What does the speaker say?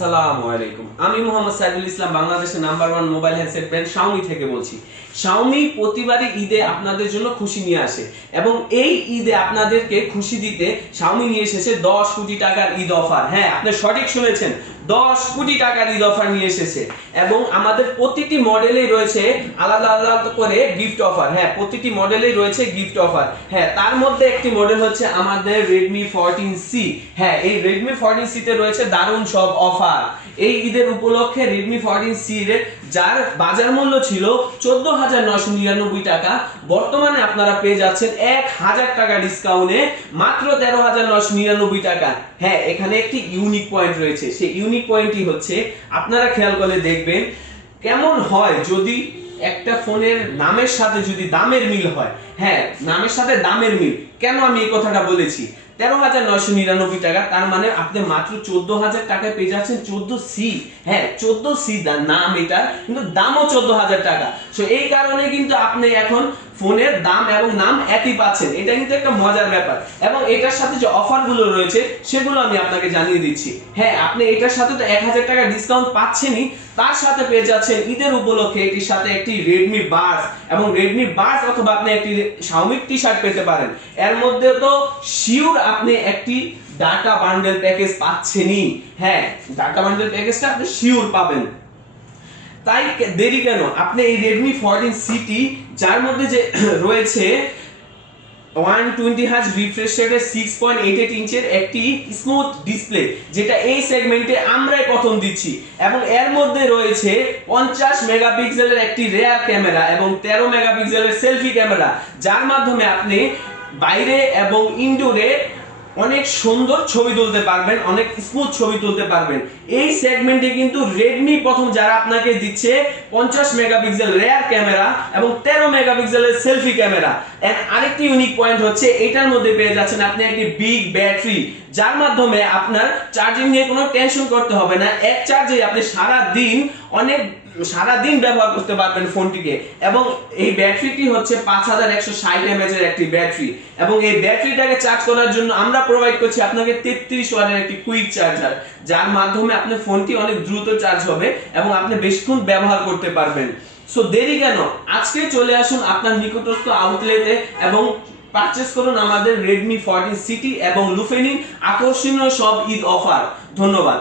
সালামু আলাইকুম। আমি মোহাম্মদ সাইদুল ইসলাম, বাংলাদেশের number 1 mobile handset brand Xiaomi থেকে বলছি। শাওমি প্রতিবারই ঈদে আপনাদের জন্য খুশি নিয়ে আসে এবং এই ঈদে আপনাদেরকে খুশি দিতে শাওমি নিয়ে এসেছে 10 কোটি টাকার ঈদ অফার। হ্যাঁ, আপনি সঠিক শুনেছেন, 10 কোটি টাকার ঈদ অফার নিয়ে এসেছে এবং আমাদের প্রতিটি মডেলেই রয়েছে আলাদা আলাদা করে গিফট অফার। হ্যাঁ, প্রতিটি মডেলেই রয়েছে গিফট অফার। হ্যাঁ, তার মধ্যে একটি মডেল হচ্ছে আমাদের Redmi 14C। হ্যাঁ, এই Redmi 14C তে রয়েছে দারুণ সব অফার। এই ঈদের উপলক্ষে Redmi 14C এর যার বাজার মূল্য ছিল 14,999 টাকা, বর্তমানে আপনারা পেয়ে যাচ্ছেন 1,000 টাকা ডিসকাউন্টে মাত্র 13,999 টাকা। হ্যাঁ, এখানে একটি ইউনিক পয়েন্ট রয়েছে। সেই ইউনিক পয়েন্টই হচ্ছে, আপনারা খেয়াল করে দেখবেন কেমন হয় যদি একটা ফোনের নামের সাথে যদি দামের মিল হয়। হ্যাঁ, নামের সাথে দামের মিল। কেন আমি এই কথাটা বলেছি? 13,999 টাকা, তার মানে আপনি মাত্র 14,000 টাকায় পেয়ে যাচ্ছেন 14C। হ্যাঁ, 14C নাম এটা, কিন্তু দামও 14,000 টাকা। সো এই কারণে কিন্তু আপনি এখন ফোনের দাম এবং নাম একই পাচ্ছেন। এটা কিন্তু একটা মজার ব্যাপার এবং এটার সাথে যে অফারগুলো রয়েছে সেগুলো আমি আপনাকে জানিয়ে দিচ্ছি। হ্যাঁ, আপনি এটার সাথে তো 1,000 টাকা ডিসকাউন্ট পাচ্ছেনই, তার সাথে পেয়ে যাচ্ছেন ঈদের উপলক্ষে এটির সাথে একটি Redmi Buds এবং Redmi Buds অথবা আপনি একটি Xiaomi টি-শার্ট পেতে পারেন। এর মধ্যে তো শিওর আপনি একটি ডাটা বান্ডেল প্যাকেজ পাচ্ছেনই। হ্যাঁ, ডাটা বান্ডেল প্যাকেজটা আপনি শিওর পাবেন। তাই দেরি কেন? আপনি এই Redmi 14C যার মধ্যে যে রয়েছে 120 হার্জ রিফ্রেশ রেটের 6.88 ইঞ্চের একটি স্মুথ ডিসপ্লে, যেটা এই সেগমেন্টে আমরাই প্রথম দিচ্ছি, এবং এর মধ্যে রয়েছে 50 মেগাপিক্সেলের একটি রেয়ার ক্যামেরা এবং 13 মেগাপিক্সেলের সেলফি ক্যামেরা, যার মাধ্যমে আপনি বাইরে এবং ইনডোরে অনেক সুন্দর ছবি তুলতে পারবেন, অনেক স্মুথ ছবি তুলতে পারবেন। এই সেগমেন্টে কিন্তু রেডমি প্রথম যারা আপনাকে দিচ্ছে 50 মেগাপিক্সেল রেয়ার ক্যামেরা এবং 13 মেগাপিক্সেলের সেলফি ক্যামেরা। এন্ড আরেকটি ইউনিক পয়েন্ট হচ্ছে, এটার মধ্যে পেয়ে যাচ্ছেন আপনি একটি বিগ ব্যাটারি, যার মাধ্যমে আপনার চার্জিং নিয়ে কোনো টেনশন করতে হবে না। এক চার্জে আপনি সারা দিন ব্যবহার করতে পারবেন ফোনটিকে। এবং এই ব্যাটারিটি হচ্ছে 5160 mAh এর একটি ব্যাটারি এবং এই ব্যাটারিটাকে চার্জ করার জন্য আমরা প্রোভাইড করছি আপনাকে 33 ওয়াটের একটি কুইক চার্জার, যার মাধ্যমে আপনার ফোনটি অনেক দ্রুত চার্জ হবে এবং আপনি বেশিক্ষণ ব্যবহার করতে পারবেন। সো দেরি কেন? আজকে চলে আসুন আপনার নিকটস্থ আউটলেটে এবং পারচেজ করুন আমাদের Redmi 14C এবং লুফে নিন আকর্ষণীয় সব ঈদ অফার। ধন্যবাদ।